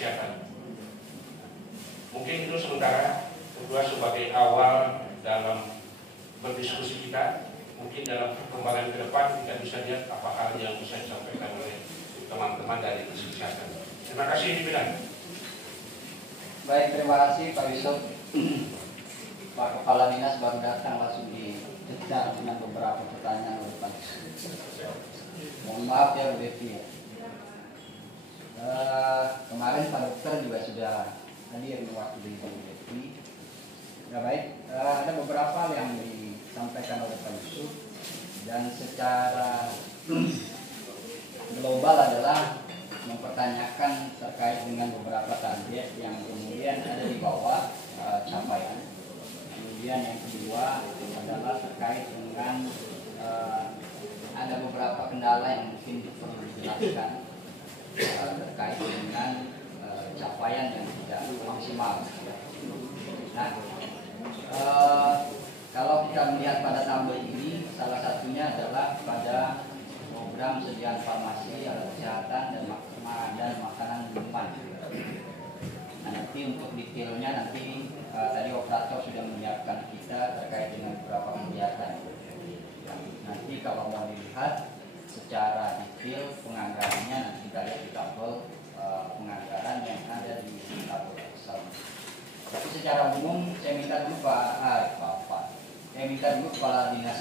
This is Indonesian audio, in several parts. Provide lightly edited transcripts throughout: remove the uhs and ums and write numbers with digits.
kesehatan. Mungkin itu sementara. Kedua, sebagai awal dalam berdiskusi kita, mungkin dalam perkembangan ke depan kita bisa lihat apa hal yang bisa disampaikan oleh teman-teman dari kesehatan. Terima kasih di bidang. Baik, terima kasih Pak Yusuf. Pak Kepala Dinas baru datang langsung dicecar dengan beberapa pertanyaan oleh Pak Yusuf. Mohon maaf ya Bu Devi. Kemarin Pak Dokter juga sudah hadir mewakili Bu Devi. Ya baik, ada beberapa hal yang disampaikan oleh Pak Yusuf dan secara global adalah mempertanyakan terkait dengan beberapa target yang kemudian ada di bawah capaian. Kemudian yang kedua adalah terkait dengan ada beberapa kendala yang mungkin perlu dijelaskan terkait dengan capaian yang tidak maksimal. Nah, kalau kita melihat pada tabel ini, salah satunya adalah pada program sediaan farmasi, alat kesehatan dan makanan minuman. Nah, nanti untuk detailnya nanti tadi operator sudah menyiapkan kita terkait dengan beberapa kegiatan. Nanti kalau mau dilihat secara detail penganggarannya nanti kita lihat di tabel penganggaran yang ada di tabel Excel. Tapi secara umum saya minta dulu saya minta dulu Kepala Dinas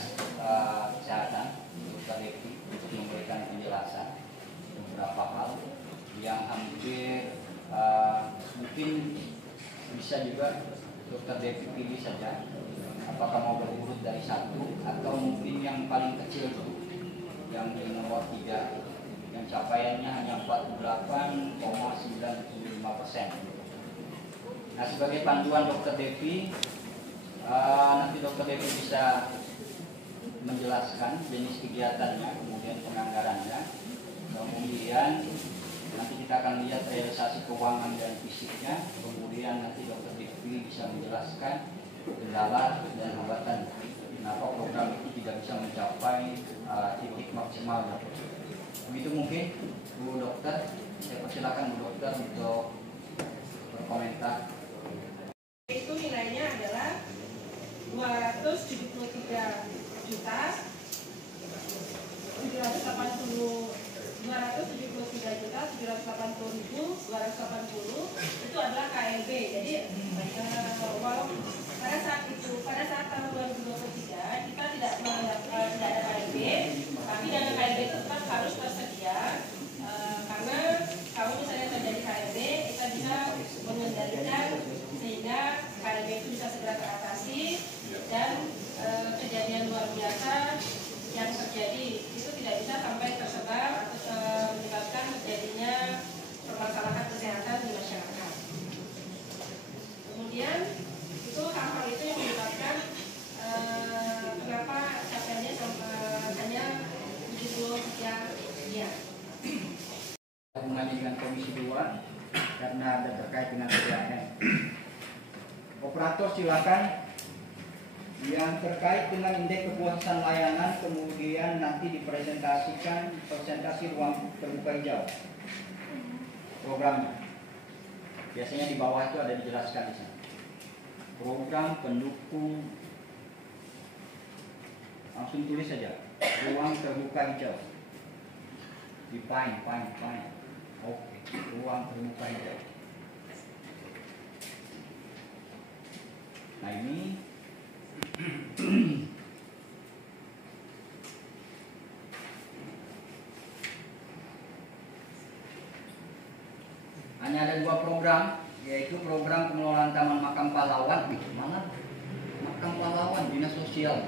Kesehatan Dr. Devi untuk memberikan penjelasan beberapa hal yang hampir mungkin bisa juga Dr. Devi pilih saja apakah mau berurut dari satu atau mungkin yang paling kecil dulu yang di nomor 3 yang capaiannya hanya 48,95%. Nah, sebagai panduan Dr. Devi, nanti Dr. Devi bisa menjelaskan jenis kegiatannya, kemudian penganggarannya, kemudian nanti kita akan lihat realisasi keuangan dan fisiknya, kemudian nanti Dr. Devi bisa menjelaskan kendala dan hambatan kenapa program itu tidak bisa mencapai titik maksimal. Begitu mungkin Bu Dokter, saya persilakan Bu Dokter untuk berkomentar. Itu nilainya adalah 273 juta 780.280 itu adalah KLB. Jadi pada saat tahun 2023 kita tidak ada KLB, tapi dana KLB itu tetap harus tersedia karena kalau misalnya terjadi KLB kita bisa mengendalikan sehingga KLB itu bisa segera teratasi dan kejadian luar biasa yang terjadi itu tidak bisa sampai tersebar atau menyebabkan terjadinya permasalahan kesehatan di masyarakat. Kemudian itu hal-hal itu yang menyebabkan kenapa capaiannya hanya 70 sekian ya. Hubungannya dengan Komisi 2 karena ada terkait dengan PDAM. Operator silakan yang terkait dengan indeks kepuasan layanan kemudian nanti dipresentasikan presentasi ruang terbuka hijau programnya. Biasanya di bawah itu ada dijelaskan di sana. Program pendukung, langsung tulis saja ruang terbuka hijau. Define. Oke, ruang terbuka hijau. Nah ini hanya ada 2 program, yaitu program pengelolaan Taman Makam Pahlawan. Mana Makam Pahlawan Dinas Sosial.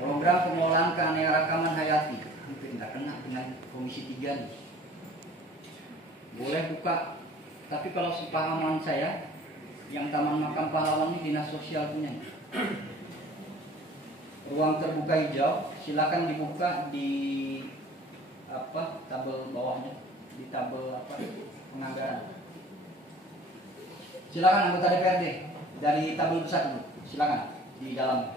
Program pengelolaan keanekaragaman hayati. Hampir tidak kena dengan Komisi 3 nih. Boleh buka, tapi kalau sepahaman saya yang Taman Makam Pahlawan ini Dinas Sosial punya. Ruang terbuka hijau, silakan dibuka di tabel bawahnya, di tabel penganggaran. Silakan anggota DPRD dari tabel besar dulu, silakan di dalam.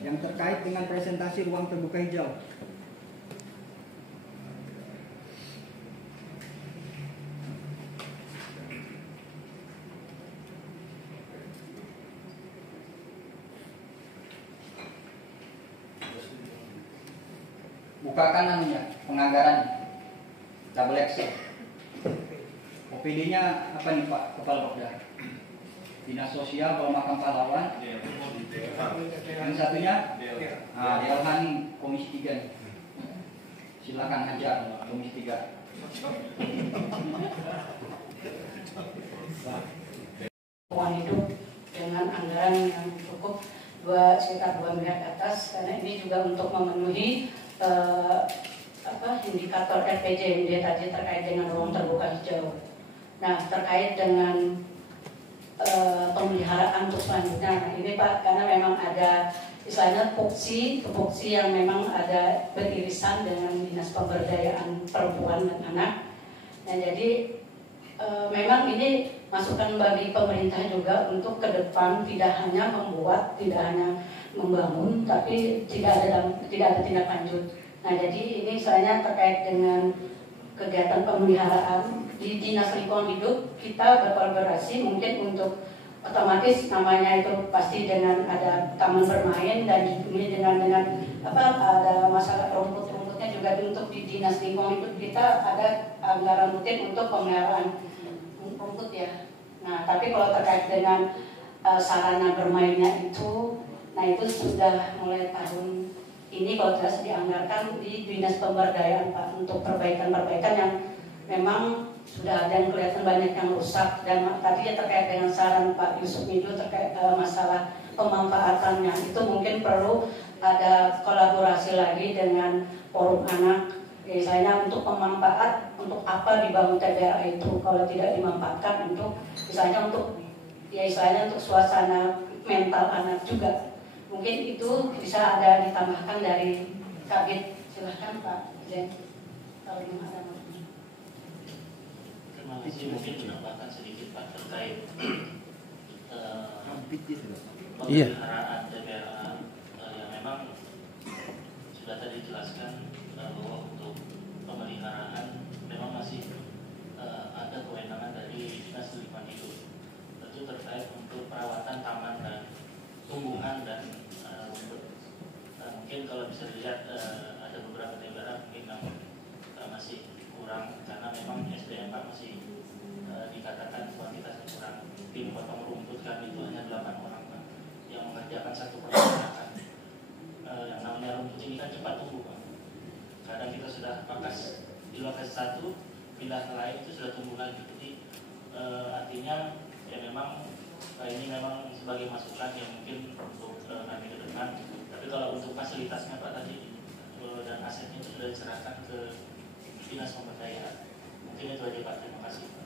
Yang terkait dengan presentasi ruang terbuka hijau. bukakan anunya, penganggaran double Excel. OPD-nya apa nih Pak Kepala Bapeda? Dinas Sosial Pemakam Pahlawan. Yang satunya Delhan Komisi 3. Silakan aja Komisi 3. Lingkungan hidup dengan anggaran yang cukup sekitar 2 miliar ke atas, karena ini juga untuk memenuhi indikator RPJMD tadi terkait dengan ruang terbuka hijau. Nah, terkait dengan pemeliharaan untuk selanjutnya, ini Pak, karena memang ada istilahnya tupoksi yang memang ada beririsan dengan Dinas Pemberdayaan Perempuan dan Anak. Nah, jadi memang ini masukan bagi pemerintah juga untuk ke depan tidak hanya membuat, tidak hanya membangun, tapi tidak ada tindak lanjut. Nah, jadi ini istilahnya terkait dengan kegiatan pemeliharaan di Dinas Lingkungan Hidup, kita berkolaborasi mungkin untuk otomatis namanya itu pasti dengan ada taman bermain, dan ini dengan ada masalah rumput-rumputnya juga untuk di Dinas Lingkungan Hidup kita ada anggaran rutin untuk pemeliharaan rumput ya. Nah, tapi kalau terkait dengan sarana bermainnya itu, nah itu sudah mulai tahun ini kalau jelas dianggarkan di Dinas Pemberdayaan Pak untuk perbaikan-perbaikan yang memang sudah ada yang kelihatan banyak yang rusak. Dan tadinya terkait dengan saran Pak Yusuf Mido terkait masalah pemanfaatannya, itu mungkin perlu ada kolaborasi lagi dengan forum anak, misalnya untuk pemanfaat untuk apa dibangun TBA itu, kalau tidak dimanfaatkan untuk misalnya untuk untuk suasana mental anak juga, mungkin itu bisa ada ditambahkan dari Kabit. Silahkan Pak Jen, kalau memang ada. Terima kasih, mungkin menambahkan sedikit Pak terkait pemeliharaan TBA yang memang sudah tadi dijelaskan bahwa untuk pemeliharaan memang masih ada kewenangan dari Dinas Lingkungan Hidup. Tentu terkait untuk perawatan taman dan tumbuhan dan rumput. Mungkin kalau bisa dilihat ada beberapa TBA mungkin yang masih kurang, karena memang SDM Pak masih dikatakan kuantitasnya kurang. Tim potong rumput kan itu hanya 8 orang Pak yang mengerjakan satu perencanaan. Yang namanya rumput ini kan cepat tumbuh Pak. Kadang kita sudah pakas di lokasi satu, pindah ke lain itu sudah tumbuh lagi. Jadi artinya ya memang ini memang sebagai masukan yang mungkin untuk nanti ke depan. Tapi kalau untuk fasilitasnya Pak tadi dan asetnya itu sudah diserahkan ke Dinas Pemberdayaan. Mungkin itu aja Pak, terima kasih Pak.